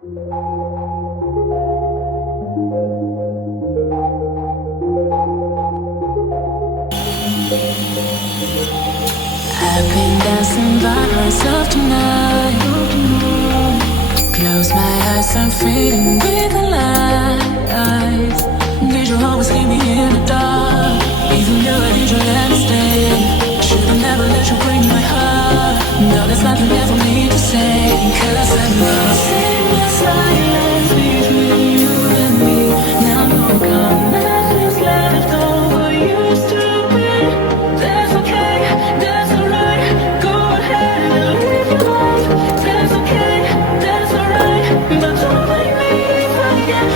I've been dancing by myself tonight. Close my eyes, I'm fading with the lights. Did you always leave me in the dark? Even though I did, you let me stay. Should've never let you break my heart. Now there's nothing left for me to say, 'cause I know the silence between you and me. Now you're gone, nothing's left over used to be. That's okay, that's alright. Go ahead and live your life. That's okay, that's alright. But don't make me forget